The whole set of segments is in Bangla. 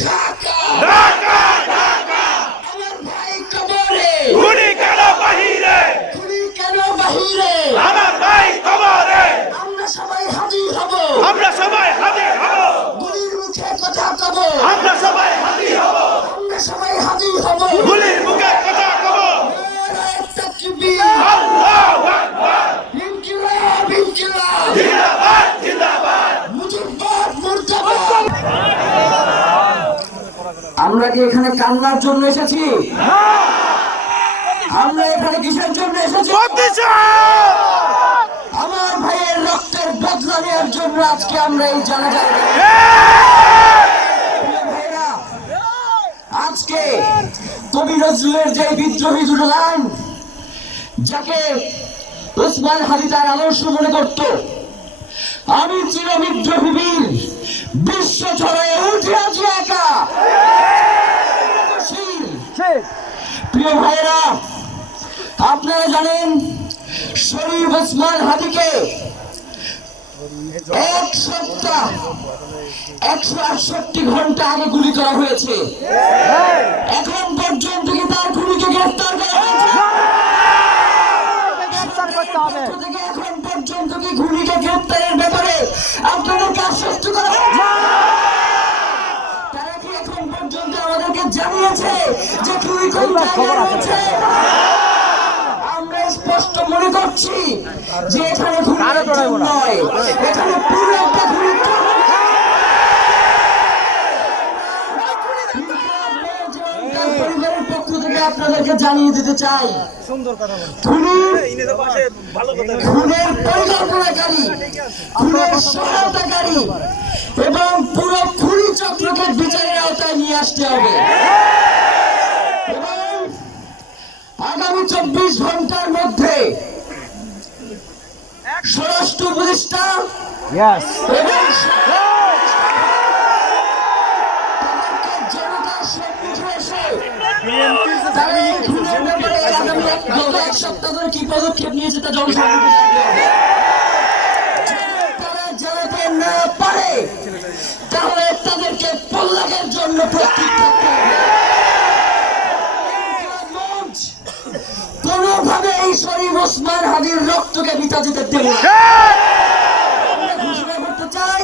ঢাকা ঢাকা ঢাকা আমার ভাই কবরে খুনি কেন বাহিরে খুনি কেন বাহিরে আমার ভাই কবরে আমরা সবাই হাজির হব আমরা সবাই হাজির হব গুলির মুখে কথা কব আমরা সবাই হাজির হব আমরা সবাই হাজির হব গুলির মুখে কথা কব নারায়ে তাকবীর আল্লাহু আকবার ইনকিলাব ইনকিলাব জিন্দাবাদ জিন্দাবাদ মুজিববাদ মুর্দাবাদ আমরা কি এখানে কান্নার জন্য এসেছি আমরা এখানে কিসের জন্য এসেছি আমার ভাইয়ের রক্তের বদলা নেওয়ার জন্য আজকে আমরা এই জানাজায় ভাইরা আজকে কবি নজরুলের যে বিদ্রোহী দুটো লাইন যাকে ওসমান হাদি তার আদর্শ মনে করত, আমি চির বিদ্রোহী বীর বিশ্ব ছড়ায় উঠে আছি একা। প্রিয় ভাইরা, আপনারা জানেন শরীফ ওসমান হাদিকে এক সপ্তাহ 168 ঘন্টা আগে গুলি করা হয়েছে। এখন পর্যন্ত কি তার খুনিকে গ্রেফতার করা হয়েছে? এখন পর্যন্ত কি খুনিকে গ্রেফতারের ব্যাপারে আপনাদেরকে আশ্বস্ত করা হয়েছে? তারা কি এখন পর্যন্ত আমাদেরকে জানিয়েছে যে খুনি কোন জায়গায় রয়েছে? আমরা স্পষ্ট মনে করছি যে এখানে খুনি একজন নয়, এখানে পুরো একটা খুনি। পরিবারের পক্ষ থেকে আপনাদেরকে জানিয়ে দিতে চাই, খুনের পরিকল্পনাকারী, খুনের সহায়তাকারী এবং পুরো খুনি চক্রকে বিচারের আওতায় নিয়ে আসতে হবে এবং আগামী 24 ঘন্টার মধ্যে স্বরাষ্ট্র উপদেষ্টা এবং জনতার সম্মুখে এসে তারা এই খুনের ব্যাপারে আগামী এক সপ্তাহ ধরে কি পদক্ষেপ নিয়েছে তা জনসম্মুখে জানাতে হবে। তারা জানাতে না পারে তাহলে তাদেরকে পল্লাকের জন্য প্রস্তুত থাকতে হবে। কোনোভাবে এই শরীফ ওসমান হাদির রক্তকে বৃথা যেতে দেব না। আমরা ঘোষণা করতে চাই,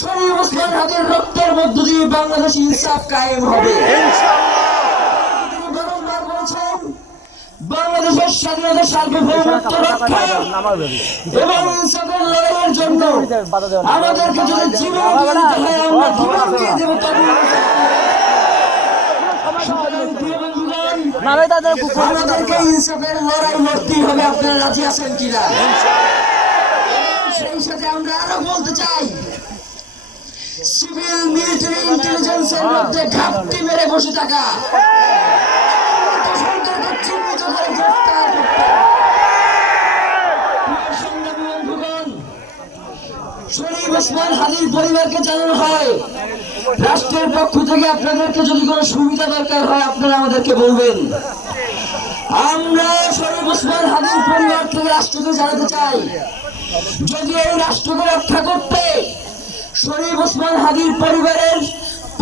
শরীফ ওসমান হাদির রক্তের মধ্য দিয়ে বাংলাদেশ ইনসাফ কায়েম হবে। তিনি বারংবার বলেছেন, বাংলাদেশের স্বাধীনতা সার্বভৌমত্ব রক্ষা এবং ইনসাফের লড়াইয়ের জন্য আমাদেরকে যদি জীবন দিতে হয় আমরা জীবন দিয়ে দেব। আমাদেরকে ইনসাফের লড়াই লড়তেই হবে। আপনারা রাজি আছেন কিনা? সেই সাথে আমরা আরো বলতে চাই, সিভিল মিলিটারি ইন্টেলিজেন্সের মধ্যে ঘাপটি মেরে বসে থাকা চিহ্নিত করে গ্রেফতার করতে। শরীফ ওসমান হাদির পরিবারকে জানানো হয়, রাষ্ট্রের পক্ষ থেকে আপনাদেরকে যদি কোনো সুবিধা দরকার হয় আপনারা আমাদেরকে বলবেন। আমরা শরীফ ওসমান হাদির পরিবার থেকে রাষ্ট্রকে জানাতে চাই, যদি এই রাষ্ট্রকে রক্ষা করতে শরীফ ওসমান হাদির পরিবারের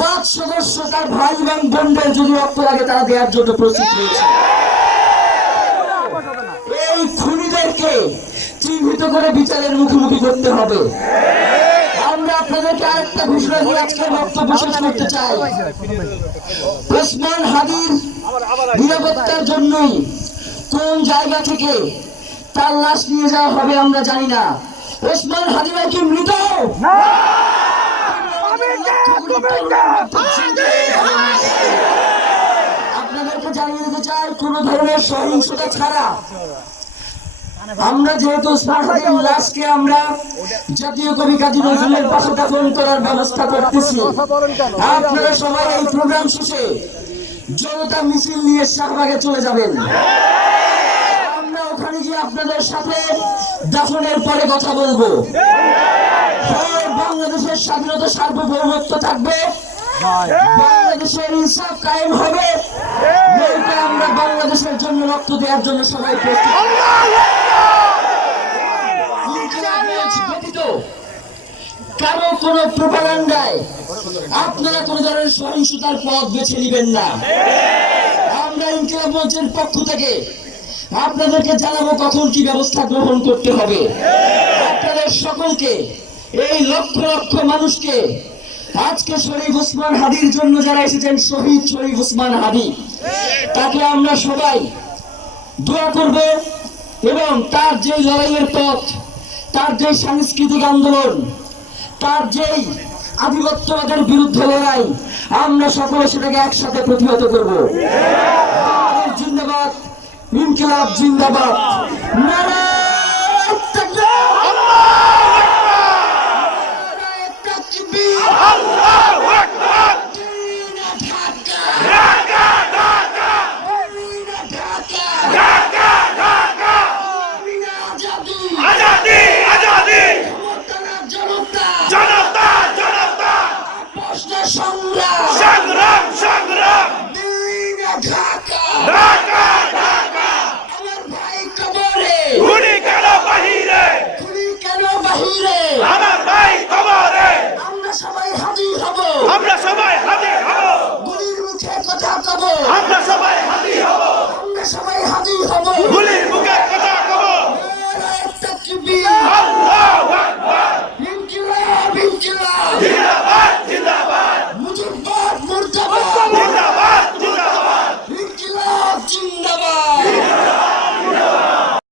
5 সদস্য তার ভাই এবং বোনদের যদি রক্ত লাগে তারা দেওয়ার জন্য প্রস্তুত রয়েছে। এই খুনিদেরকে চিহ্নিত করে বিচারের মুখোমুখি করতে হবে। আমরা আপনাদেরকে আরেকটা ঘোষণা দিয়ে আজকের বক্তব্য শেষ করতে চাই। ওসমান হাদির নিরাপত্তার জন্যই কোন জায়গা থেকে তার লাশ নিয়ে যাওয়া হবে আমরা জানি না। ওসমান হাদি ভাই কি মৃত? আপনাদেরকে জানিয়ে দিতে চাই, কোন ধরনের সহিংসতা ছাড়া আমরা যেহেতু ওসমান হাদির লাশকে আমরা জাতীয় কবি কাজী নজরুলের পাশে দাফন করার ব্যবস্থা করতেছি। আপনারা সবাই এই প্রোগ্রাম শেষে জনতা মিছিল নিয়ে শাহবাগে চলে যাবেন। আমরা ওখানে গিয়ে আপনাদের সাথে দাফনের পরে কথা বলবো। বাংলাদেশের স্বাধীনতা সার্বভৌমত্ব থাকবে, বাংলাদেশের ইনসাফ কায়েম হবে, আমরা বাংলাদেশের জন্য রক্ত দেওয়ার জন্য সবাই প্রস্তুত। কারো কোনো প্রোপাগান্ডায় আপনারা কোনো ধরনের সহিংসতার পথ বেছে নেবেন না। আমরা ইনকিলাব মঞ্চের পক্ষ থেকে আপনাদেরকে জানাবো কখন কি ব্যবস্থা গ্রহণ করতে হবে। আপনাদের সকলকে, এই লক্ষ লক্ষ মানুষকে, আজকে শরীফ ওসমান হাদির জন্য যারা এসেছেন, শহীদ শরীফ ওসমান হাদি, তাকে আমরা সবাই দোয়া করব এবং তার যে লড়াইয়ের পথ, তার যে সাংস্কৃতিক আন্দোলন, তার যেই আধিপত্যবাদের বিরুদ্ধে লড়াই, আমরা সকলে সেটাকে একসাথে প্রতিহত করব। জিন্দাবাদ, ইনকিলাব জিন্দাবাদ, নারায়ে তাকবীর, নারায়ে তাকবীর, আল্লাহু আকবার দিনে ঢাকা, ঢাকা ঢাকা দিনে ঢাকা, ঢাকা ঢাকা দিনে আজাদি, আজাদি আজাদি ক্ষমতার জনতা, জনতা জনতা প্রশ্ন সংগ্রাম, সংগ্রাম সংগ্রাম দিনে ঢাকা, ঢাকা